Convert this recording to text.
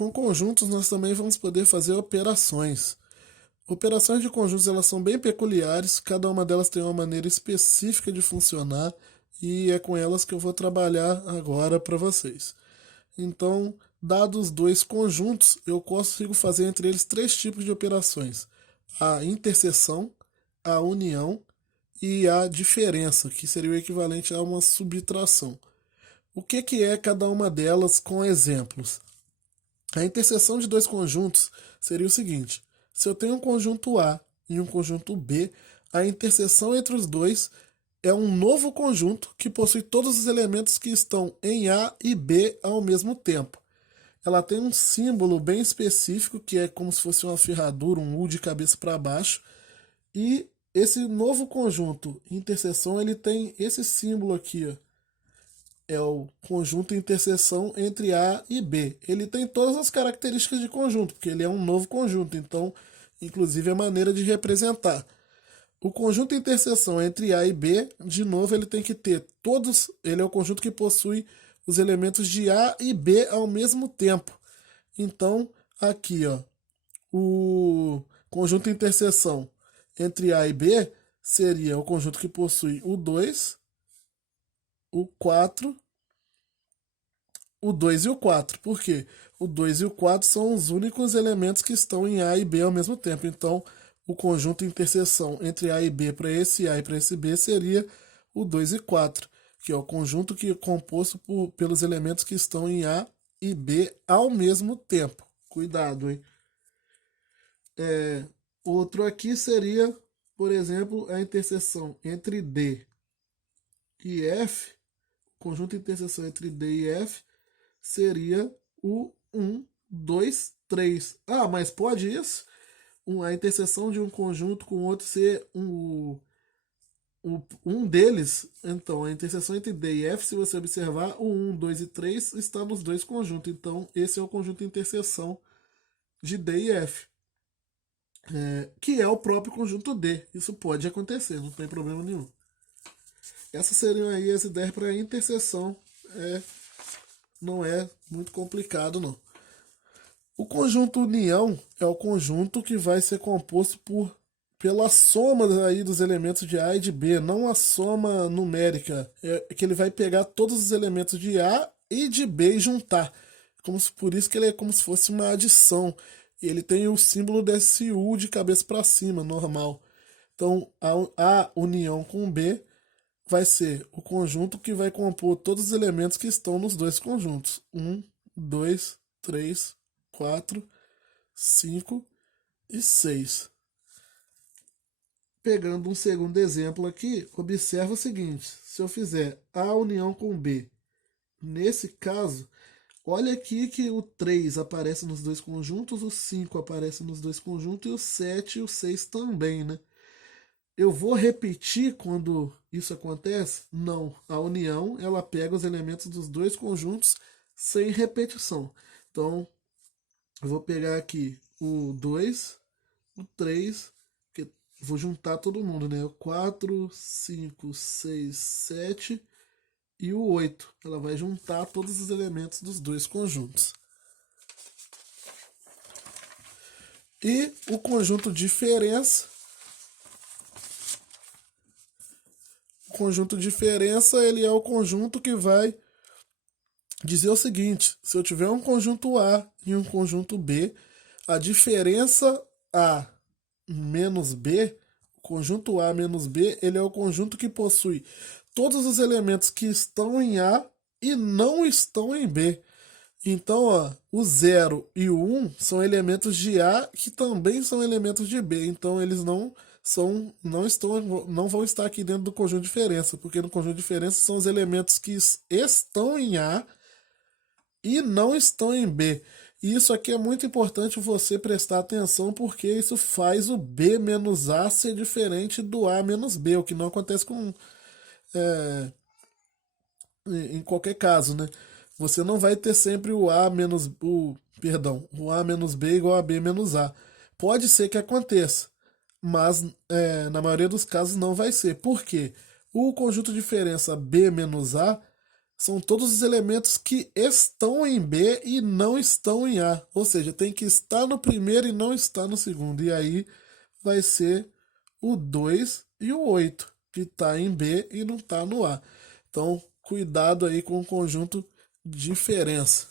Com conjuntos nós também vamos poder fazer operações. Operações de conjuntos elas são bem peculiares, cada uma delas tem uma maneira específica de funcionar e é com elas que eu vou trabalhar agora para vocês. Então, dados dois conjuntos, eu consigo fazer entre eles três tipos de operações: a interseção, a união e a diferença, que seria o equivalente a uma subtração. O que é cada uma delas com exemplos? A interseção de dois conjuntos seria o seguinte: se eu tenho um conjunto A e um conjunto B, a interseção entre os dois é um novo conjunto que possui todos os elementos que estão em A e B ao mesmo tempo. Ela tem um símbolo bem específico, que é como se fosse uma ferradura, um U de cabeça para baixo, e esse novo conjunto interseção ele tem esse símbolo aqui, ó. É o conjunto interseção entre A e B. Ele tem todas as características de conjunto, porque ele é um novo conjunto, então, inclusive a maneira de representar. O conjunto interseção entre A e B, de novo, ele tem que ter todos, ele é o conjunto que possui os elementos de A e B ao mesmo tempo. Então, aqui, ó, o conjunto interseção entre A e B seria o conjunto que possui o 2, o 4, o 2 e o 4. Por quê? O 2 e o 4 são os únicos elementos que estão em A e B ao mesmo tempo. Então, o conjunto interseção entre A e B para esse A e para esse B seria o 2 e 4, que é o conjunto que é composto pelos elementos que estão em A e B ao mesmo tempo. Cuidado, hein? Outro aqui seria, por exemplo, a interseção entre D e F. O conjunto de interseção entre D e F seria o 1, 2, 3. Ah, mas pode isso? A interseção de um conjunto com outro ser um deles. Então, a interseção entre D e F, se você observar, o 1, 2 e 3 está nos dois conjuntos. Então, esse é o conjunto de interseção de D e F, que é o próprio conjunto D. Isso pode acontecer, não tem problema nenhum. Essas seriam aí as ideias para a interseção. Não é muito complicado, não. O conjunto união é o conjunto que vai ser composto pela soma aí dos elementos de A e de B, não a soma numérica. É que ele vai pegar todos os elementos de A e de B e juntar. Por isso que ele é como se fosse uma adição. E ele tem o símbolo desse U de cabeça para cima, normal. Então, a união com B vai ser o conjunto que vai compor todos os elementos que estão nos dois conjuntos. 1, 2, 3, 4, 5 e 6. Pegando um segundo exemplo aqui, observa o seguinte: se eu fizer A união com B, nesse caso, olha aqui que o 3 aparece nos dois conjuntos, o 5 aparece nos dois conjuntos e o 7 e o 6 também, né? Eu vou repetir quando isso acontece? Não. A união, ela pega os elementos dos dois conjuntos sem repetição. Então, eu vou pegar aqui o 2, o 3, que vou juntar todo mundo, né? O 4, 5, 6, 7 e o 8. Ela vai juntar todos os elementos dos dois conjuntos. E o conjunto diferença. O conjunto diferença, ele é o conjunto que vai dizer o seguinte: se eu tiver um conjunto A e um conjunto B, a diferença A menos B, o conjunto A menos B, ele é o conjunto que possui todos os elementos que estão em A e não estão em B. Então, ó, o 0 e o 1 são elementos de A que também são elementos de B. Então, eles não vão estar aqui dentro do conjunto de diferença, porque no conjunto de diferença são os elementos que estão em A e não estão em B. E isso aqui é muito importante você prestar atenção, porque isso faz o B menos A ser diferente do A menos B, o que não acontece em qualquer caso, né? Você não vai ter sempre o A menos B igual a B menos A. Pode ser que aconteça, mas na maioria dos casos não vai ser. Por quê? O conjunto de diferença B menos A são todos os elementos que estão em B e não estão em A. Ou seja, tem que estar no primeiro e não estar no segundo. E aí vai ser o 2 e o 8 que está em B e não está no A. Então, cuidado aí com o conjunto diferença.